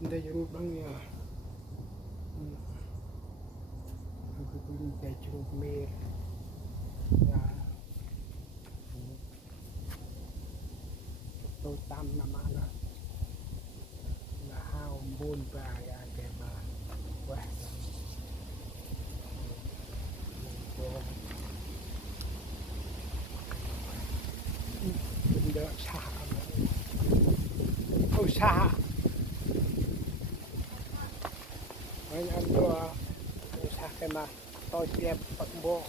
Cầm tay chụp bằng nhờ cầm tay chụp mê là tôi tam năm ăn là hao buôn và kèm mà quẹt đỡ xa không xa mấy anh đưa xa cái mà tôi xem bận bộ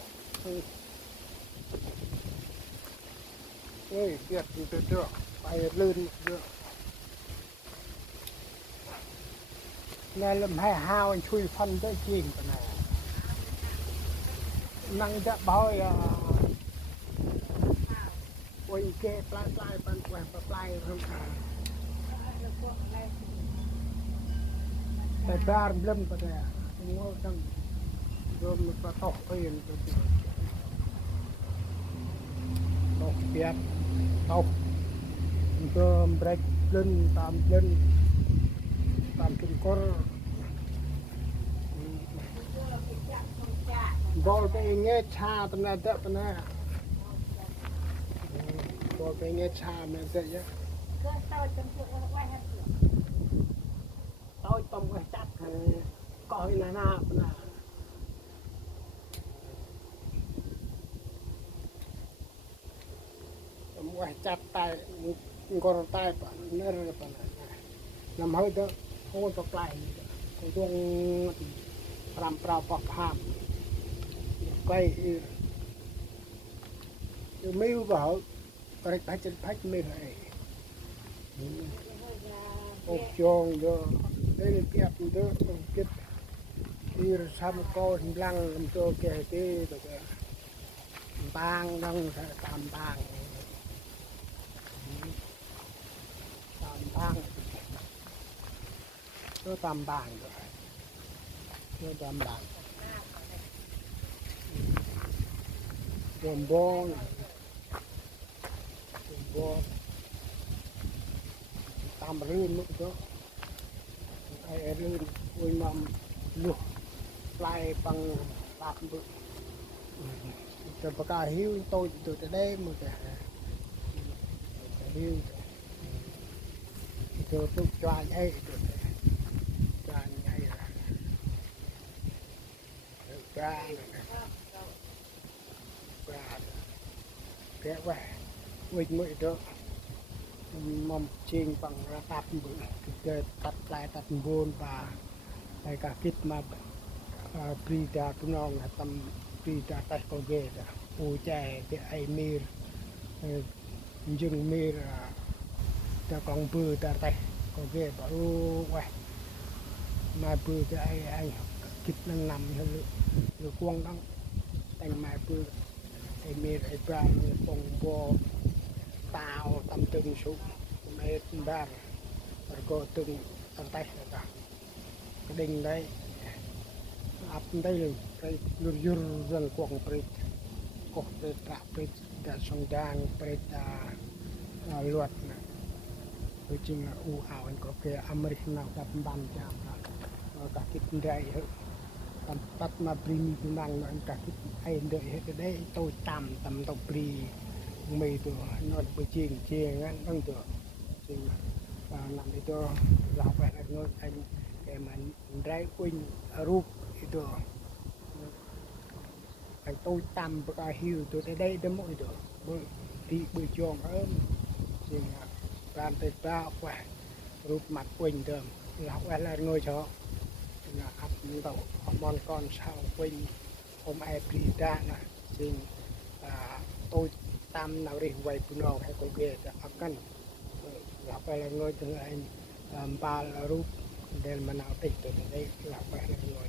ơi việc thì tôi được phải lên được nên làm hai hao anh chui phân tới chiên cái này năng đã bao quay kê plai pan quẹt plai khôngแต่บ้านเริ่มก็ได้งัวตั้งโดนมันก็ตกไปอย่างตัวตกเปียกตกมันก็เบรกเล่นตามกินก้นบอลไปเงี้ยชาตำนานเด็ดปะนะบอลไปเงี้ยชามันเสียเยอะtôi tông cái chắc coi là na tông cái chắc tay con tay bạn nở bạn làm hơi đó không có play còn chuông làm prao bọc hàm quay mấy vợ cái phách mấy này ốc chuông đó đây là cái áp đó cái đi xăm co lăng làm cho cái bang đang tam bang nó tam bang rồi nó tam bang gồm bon tam rươn nữa đó ai rươn ôi mầm luộc lại bằng bạc bự cho bà cả hiu tôi từ đây một cái hiu cho tôi cho anh ấy ra cái quẻ quỳnh mũi đó mầm chiên bằng tạt bự cái tạt lại tạt buôn và cái cả kít mà prida tụi nó là tầm prida tay có ghê đó u chè cái ai mir dừng mir ta còn bự ta tay có ghê bảo quẻ mà bự cái ai kít đang nằm rồi quăng đang thành mà bự ai mir ai bra phong bo tao tầm từng số mấy ba rồi có từng tay đó cái đinh đấy áp đây cái lur dân quảng brit cột brit trap brit đã song đàng brit luật với chính là u ảo anh có cái American nào đập bàn chạm cả cái đại tầm tắt mà prim năng anh cả cái ai đợi hết cái đấy tôi tầm tàu pri mì từ nó bị chiên ngắn đang từ làm để cho lão phải là người anh cái mà trái quỳnh ruột itu anh tôi tầm bậc hiu từ đây đến mỗi được bởi đi bơi chuồng ớm thì làm tới ba quả ruột mặt quỳnh thường lão phải là người cho là ấp tàu món con sao quỳnh hôm ai đi ra nè thì tôi tam nào đi quay phụ nữ hay con ghê cho ấp cân lão phải là người từ anh ba là ruột để mà nào tích từ đây lão phải là người